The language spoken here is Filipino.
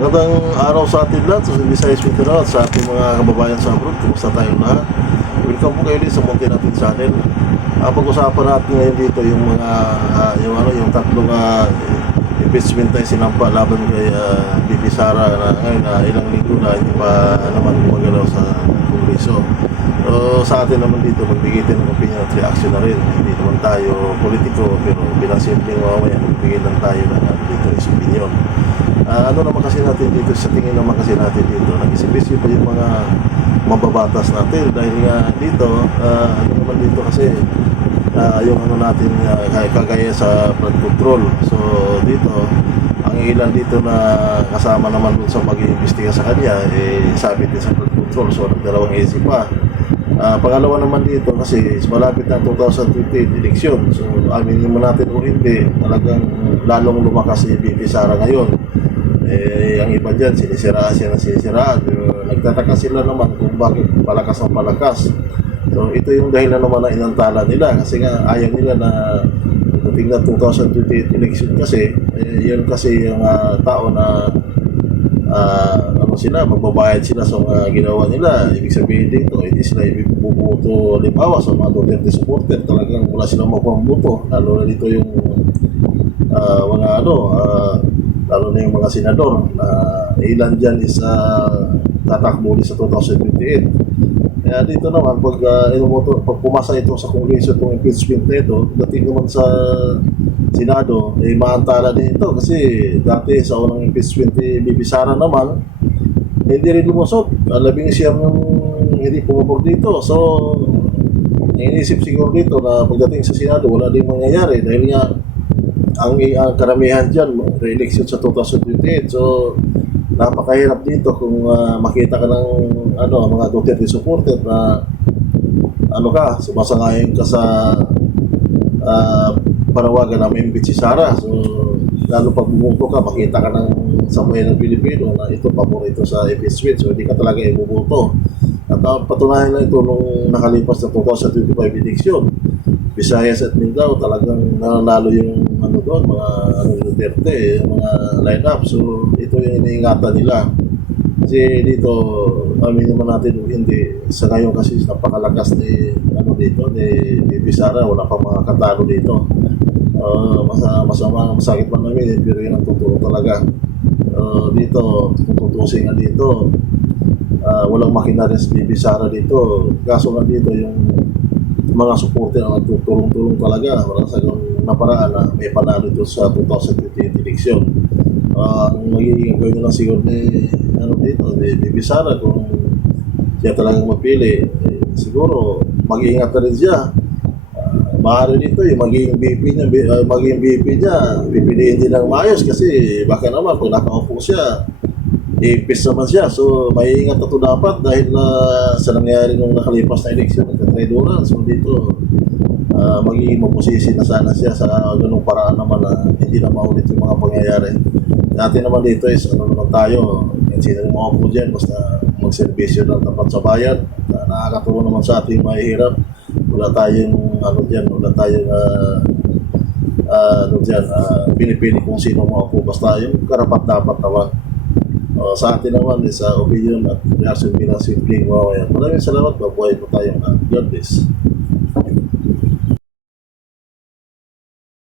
Magandang araw sa ating lahat, sa Visayas Mindanao at sa ating mga kababayan sa abroad. Kumusta tayong lahat? Welcome po kayo ulit sa Munti Natin Channel. Pag-usapan natin ngayon dito yung mga yung tatlong impeachment tayo sinampa laban kay Bibi Sara na ngayon ilang linggo na hindi pa naman gumagalaw sa Kongreso. So, sa atin naman dito magbigay tayo ng opinion at reaction na rin. Hindi naman tayo politiko, pero bilang simpleng mamamayan magbigay lang tayo ng dito is opinion. Ano naman kasi natin dito, sa tingin naman kasi natin dito, nag-isip-isip pa yung mga mababatas natin dahil nga dito, ano naman dito kasi yung ano natin kagaya sa flood control. So dito, ang ilan dito na kasama naman dun sa mag-iimbestiga sa kanya, sabit din sa flood control. So nagdalawang isip pa. Pangalawa naman dito kasi malapit na 2028 election. So aminin mo natin kung hindi, talagang lalong lumakas si Bibi Sara ngayon. Ang iba dyan, sinisiraan siya ng sinisiraan. Nagtataka sila naman kung bakit palakas ang palakas. So ito yung dahilan naman na inantala nila kasi nga ayaw nila na dating na 2028 election kasi yun kasi yung tao na ano sila, magbabayad sila sa mga ginawa nila. Ibig sabihin dito, hindi sila ibubuto halimbawa sa mga Duterte supporter, talagang wala silang mabubuto, lalo na dito yung mga lalo na yung mga senador na ilan dyan is tatakbo sa 2028. Kaya dito naman, pag pumasa ito sa Kongreso itong impeachment na ito, dating naman sa Senado, maantala din ito kasi dati sa unang impeachment ni Bibi Sara naman, hindi rin lumusot. 11 siyang hindi pumapor dito. So, inisip siguro dito na pagdating sa Senado, wala din mangyayari dahil nga ang karamihan dyan, re-election sa 2028. So, napakahirap dito kung makita ka ng mga Duterte supporter na sumasangayon ka sa panawagan na may impeach si Sara. So, lalo pag bumuto ka, makita ka ng sambayan ng Pilipino na ito, paborito sa impeachment. So, hindi ka talaga ibubuto. At patunayan na ito nung nakalipas na 2025 election. Visayas at Mindanao talagang nanalo yung mga Duterte, mga line-up. So ito yung iniingatan nila. Kasi dito, amin naman natin hindi. Sa ngayon kasi napakalakas ni Bibi Sara, wala pang mga katalo dito. Masakit man namin, pero yun ang tuturo talaga. Dito, kung tutusin nga dito, walang makinarya si Bibi Sara dito. Kaso nga dito yung mga supporter ang nagtutulong-tulong talaga para sa naparaan na may panalo ito sa 2028 election. Ang magiging gawin lang siguro ni Bibi Sara kung siya talagang mapili, siguro mag-iingat na rin siya. Maaari dito yung magiging BP niya, pipiliin din ng maayos kasi baka naman pag nakaupo siya, ipis naman siya. So may ingat na ito dapat dahil sa nangyari nung nakalipas na eleksyon, nagkatraidoran. So dito magiging maposisi na sana siya sa ganung paraan naman na hindi na maulit yung mga pangyayari. Dati naman dito is naman tayo, sino yung mga po dyan, basta magservisyo ng tapat sa bayan. Nakakatulong naman sa ating mahihirap. Wala tayong wala tayong pinipili kung sino mga po, basta yung karapat dapat naman. Sa atin naman is opinion at reaction bilang simpleng mamamayan. Maraming salamat, mabuhay po tayong God bless.